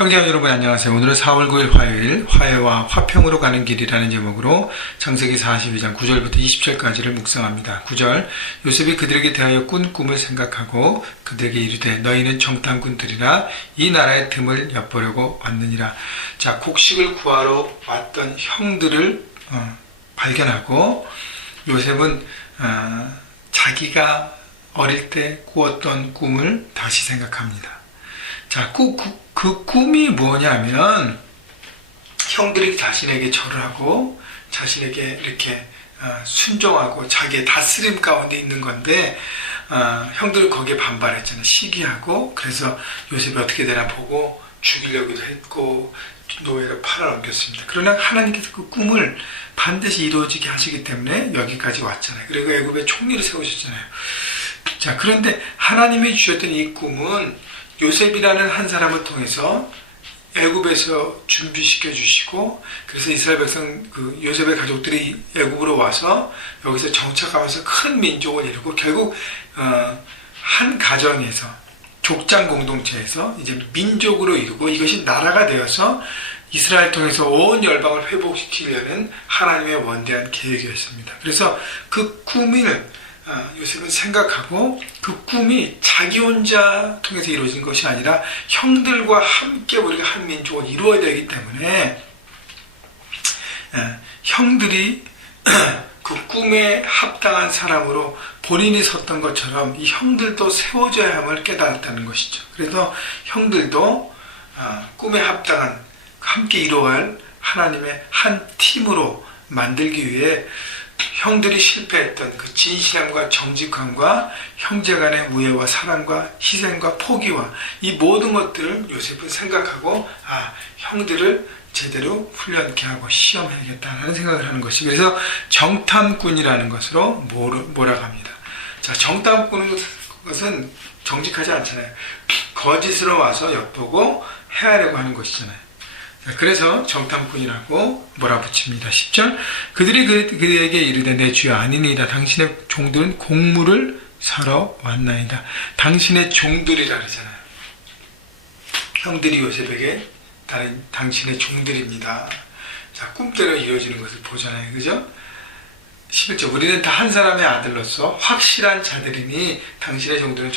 형제자 여러분 안녕하세요. 오늘은 4월 9일 화요일 화해와 화평으로 가는 길이라는 제목으로 창세기 42장 9절부터 20절까지를 묵상합니다. 9절 요셉이 그들에게 대하여 꾼 꿈을 생각하고 그들에게 이르되 너희는 정탐꾼들이라 이 나라의 틈을 엿보려고 왔느니라. 자, 곡식을 구하러 왔던 형들을 발견하고 요셉은 자기가 어릴 때 꾸었던 꿈을 다시 생각합니다. 자, 그 꿈이 뭐냐면 형들이 자신에게 절을 하고 자신에게 이렇게 순종하고 자기의 다스림 가운데 있는 건데 형들은 거기에 반발했잖아요. 시기하고. 그래서 요셉이 어떻게 되나 보고 죽이려고도 했고 노예로 팔아넘겼습니다. 그러나 하나님께서 그 꿈을 반드시 이루어지게 하시기 때문에 여기까지 왔잖아요. 그리고 애굽에 총리를 세우셨잖아요. 자, 그런데 하나님이 주셨던 이 꿈은 요셉이라는 한 사람을 통해서 애굽에서 준비시켜 주시고, 그래서 이스라엘 백성 요셉의 가족들이 애굽으로 와서 여기서 정착하면서 큰 민족을 이루고 결국 한 가정에서 족장 공동체에서 이제 민족으로 이루고 이것이 나라가 되어서 이스라엘 통해서 온 열방을 회복시키려는 하나님의 원대한 계획이었습니다. 그래서 그 꿈을 요셉은 생각하고 그 꿈이 자기 혼자 통해서 이루어진 것이 아니라 형들과 함께 우리가 한 민족을 이루어야 되기 때문에 형들이 그 꿈에 합당한 사람으로 본인이 섰던 것처럼 이 형들도 세워져야 함을 깨달았다는 것이죠. 그래서 형들도 꿈에 합당한 함께 이루어갈 하나님의 한 팀으로 만들기 위해 형들이 실패했던 그 진실함과 정직함과 형제 간의 우애와 사랑과 희생과 포기와 이 모든 것들을 요셉은 생각하고 형들을 제대로 훈련케 하고 시험해야겠다는 생각을 하는 것이, 그래서 정탐꾼이라는 것으로 몰아갑니다. 자, 정탐꾼은 것은 정직하지 않잖아요. 거짓으로 와서 엿보고 해하려고 하는 것이잖아요. 그래서 정탐꾼이라고 몰아붙입니다. 10절 그들이 그에게 이르되 내 주여 아니니이다. 당신의 종들은 곡물을 사러 왔나이다. 당신의 종들이라 그러잖아요. 형들이 요셉에게 당신의 종들입니다. 자, 꿈대로 이루어지는 것을 보잖아요. 그죠? 11절 우리는 다 한 사람의 아들로서 확실한 자들이니 당신의 종들은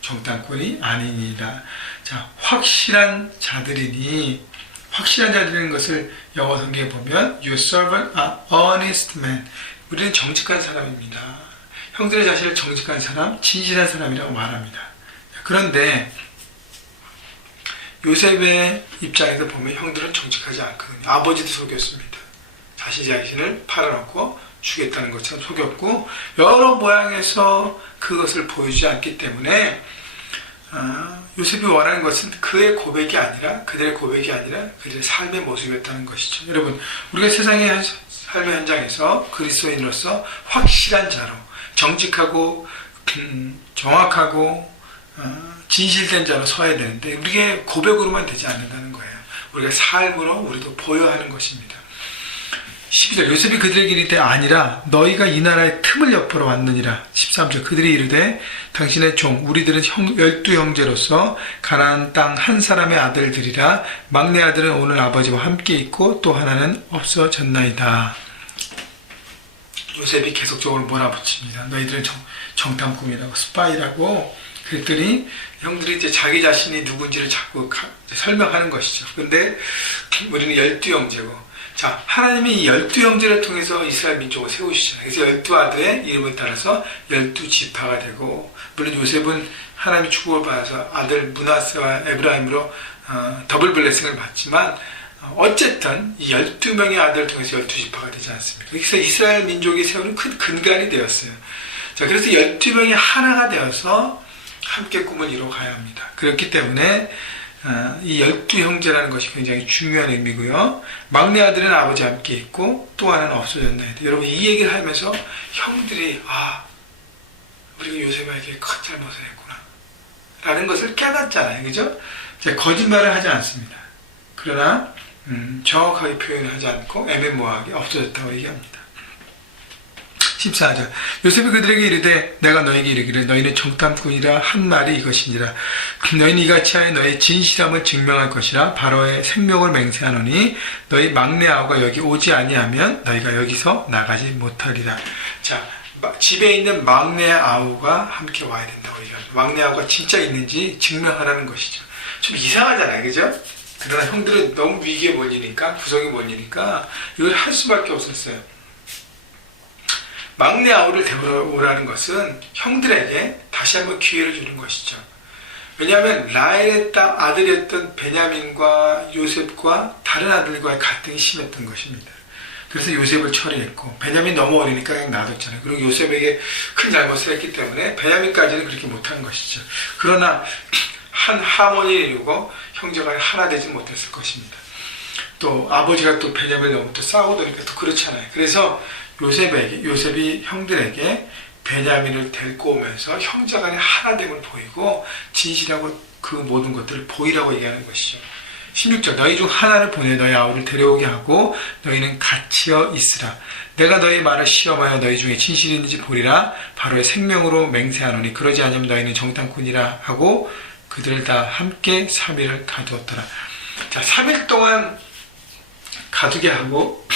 정탐꾼이 아니니이다. 자, 확실한 자들이니, 확실한 자들인 것을 영어 성경에 보면 Your servant are honest men. 우리는 정직한 사람입니다. 형들의 자신을 정직한 사람, 진실한 사람이라고 말합니다. 그런데 요셉의 입장에서 보면 형들은 정직하지 않거든요. 아버지도 속였습니다. 자신을 팔아놓고 주겠다는 것처럼 속였고 여러 모양에서 그것을 보여주지 않기 때문에 요셉이 원하는 것은 그의 고백이 아니라, 그들의 고백이 아니라 그들의 삶의 모습이었다는 것이죠. 여러분, 우리가 세상의 삶의 현장에서 그리스도인으로서 확실한 자로, 정직하고 정확하고 진실된 자로 서야 되는데 우리의 고백으로만 되지 않는다는 거예요. 우리가 삶으로 우리도 보여야 하는 것입니다. 12절 요셉이 그들에게 이르되 아니라 너희가 이 나라의 틈을 엿보러 왔느니라. 13절 그들이 이르되 당신의 종 우리들은 12형제로서 가나안 땅 한 사람의 아들들이라. 막내 아들은 오늘 아버지와 함께 있고 또 하나는 없어졌나이다. 요셉이 계속적으로 몰아붙입니다. 너희들은 정탐꾼이라고 스파이라고 그랬더니 형들이 이제 자기 자신이 누군지를 자꾸 설명하는 것이죠. 근데 우리는 12형제고, 자, 하나님이 이 12형제를 통해서 이스라엘 민족을 세우시잖아요. 그래서 12아들의 이름을 따라서 12지파가 되고, 물론 요셉은 하나님의 축복을 받아서 아들 므낫세와 에브라임으로 더블 블레싱을 받지만 어쨌든 이 12명의 아들을 통해서 12지파가 되지 않습니까? 그래서 이스라엘 민족이 세우는 큰 근간이 되었어요. 자, 그래서 12명이 하나가 되어서 함께 꿈을 이뤄가야 합니다. 그렇기 때문에 이 12형제라는 것이 굉장히 중요한 의미고요. 막내 아들은 아버지와 함께 있고 또 하나는 없어졌나요? 여러분, 이 얘기를 하면서 형들이 우리가 요셉에게 큰 잘못을 했구나 라는 것을 깨닫잖아요. 그죠? 거짓말을 하지 않습니다. 그러나 정확하게 표현하지 않고 애매모호하게 없어졌다고 얘기합니다. 14절 요셉이 그들에게 이르되 내가 너에게 이르기를 너희는 정탐꾼이라 한 말이 이것이니라. 너희는 이같이 하여 너희 진실함을 증명할 것이라. 바로의 생명을 맹세하노니 너희 막내 아우가 여기 오지 아니하면 너희가 여기서 나가지 못하리라. 자, 집에 있는 막내 아우가 함께 와야 된다고 얘기합니다. 막내 아우가 진짜 있는지 증명하라는 것이죠. 좀 이상하잖아요, 그죠? 그러나 형들은 너무 위기에 몰리니까, 구성에 몰리니까 이걸 할 수밖에 없었어요. 막내 아우를 데리러 오라는 것은 형들에게 다시 한번 기회를 주는 것이죠. 왜냐하면 라헬의 아들이었던 베냐민과 요셉과 다른 아들과의 갈등이 심했던 것입니다. 그래서 요셉을 처리했고, 베냐민 너무 어리니까 그냥 놔뒀잖아요. 그리고 요셉에게 큰 잘못을 했기 때문에 베냐민까지는 그렇게 못한 것이죠. 그러나 한 하모니를 이루고 형제가 하나 되지 못했을 것입니다. 또 아버지가 또 베냐민을 너무 또 싸우다 보니까 또 그렇잖아요. 그래서 요셉이 형들에게 베냐민을 데리고 오면서 형제간의 하나됨을 보이고 진실하고 그 모든 것들을 보이라고 얘기하는 것이죠. 16절 너희 중 하나를 보내 너희 아우를 데려오게 하고 너희는 갇혀 있으라. 내가 너희 말을 시험하여 너희 중에 진실이 있는지 보리라. 바로의 생명으로 맹세하노니 그러지 않으면 너희는 정탐꾼이라 하고 그들 다 함께 3일을 가두었더라. 자, 3일 동안 가두게 하고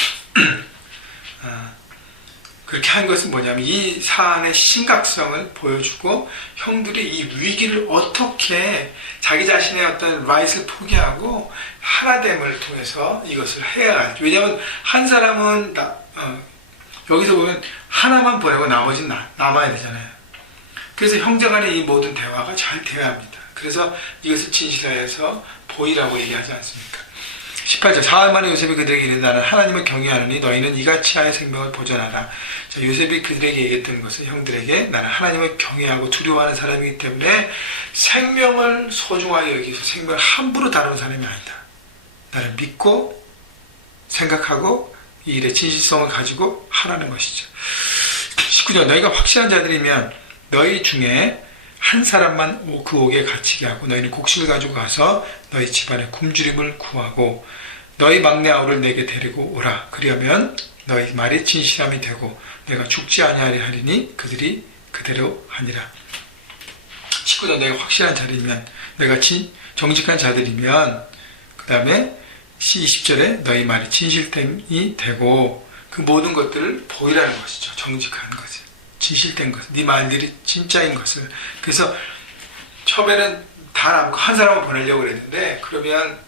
그렇게 한 것은 뭐냐면 이 사안의 심각성을 보여주고 형들이 이 위기를 어떻게 자기 자신의 어떤 라이트를 포기하고 하나됨을 통해서 이것을 해야 할지. 왜냐하면 한 사람은 여기서 보면 하나만 보내고 나머지는 남아야 되잖아요. 그래서 형제 간의 이 모든 대화가 잘 돼야 합니다. 그래서 이것을 진실화해서 보이라고 얘기하지 않습니까? 18절 사흘 만에 요셉이 그들에게 이르되 나는 하나님을 경외하노니 너희는 이같이 하여 생명을 보존하라. 자, 요셉이 그들에게 얘기했던 것은 형들에게 나는 하나님을 경외하고 두려워하는 사람이기 때문에 생명을 소중하게 여기서 생명을 함부로 다루는 사람이 아니다. 나를 믿고 생각하고 이 일의 진실성을 가지고 하라는 것이죠. 19절 너희가 확실한 자들이면 너희 중에 한 사람만 그 옥에 갇히게 하고 너희는 곡식을 가지고 가서 너희 집안에 굶주림을 구하고 너희 막내 아우를 내게 데리고 오라. 그리하면 너희 말이 진실함이 되고 내가 죽지 아니하리 하리니 그들이 그대로 하니라. 19절 내가 확실한 자들이면 내가 정직한 자들이면 그 다음에 20절에 너희 말이 진실됨이 되고 그 모든 것들을 보이라는 것이죠. 정직한 것을. 진실된 것, 네 말들이 진짜인 것을. 그래서 처음에는 다 남고 한 사람을 보내려고 그랬는데 그러면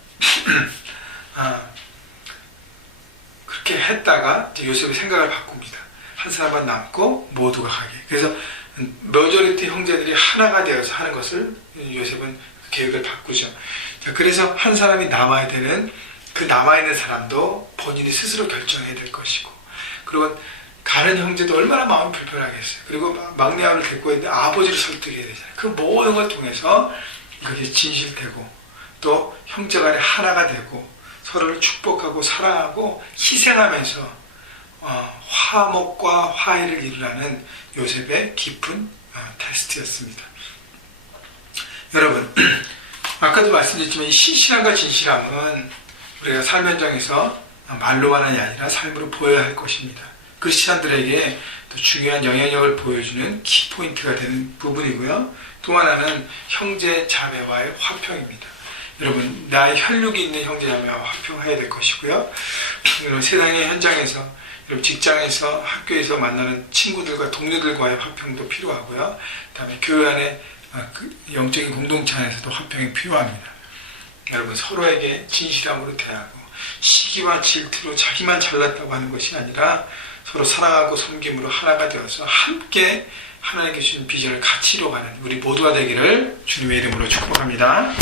그렇게 했다가 이제 요셉이 생각을 바꿉니다. 한 사람만 남고 모두가 가게. 그래서 머저리티 형제들이 하나가 되어서 하는 것을 요셉은 계획을 바꾸죠. 자, 그래서 한 사람이 남아야 되는 그 남아있는 사람도 본인이 스스로 결정해야 될 것이고, 그리고 가는 형제도 얼마나 마음이 불편하겠어요. 그리고 막내 아우를 데리고 있는데 아버지를 설득해야 되잖아요. 그 모든 걸 통해서 이것이 진실되고 또 형제간에 하나가 되고 서로를 축복하고 사랑하고 희생하면서 화목과 화해를 이루라는 요셉의 깊은 테스트였습니다. 여러분, 아까도 말씀드렸지만 이 신실함과 진실함은 우리가 삶 현장에서 말로만이 아니라 삶으로 보여야 할 것입니다. 크리스찬들에게 또 중요한 영향력을 보여주는 키포인트가 되는 부분이고요. 또 하나는 형제 자매와의 화평입니다. 여러분, 나의 혈육이 있는 형제 자매와 화평해야 될 것이고요. 여러분, 세상의 현장에서, 여러분 직장에서, 학교에서 만나는 친구들과 동료들과의 화평도 필요하고요. 그다음에 교회 안에 영적인 공동체 안에서도 화평이 필요합니다. 여러분, 서로에게 진실함으로 대하고 시기와 질투로 자기만 잘났다고 하는 것이 아니라 서로 사랑하고 섬김으로 하나가 되어서 함께 하나님께 주신 비전을 같이 이뤄가는 우리 모두가 되기를 주님의 이름으로 축복합니다.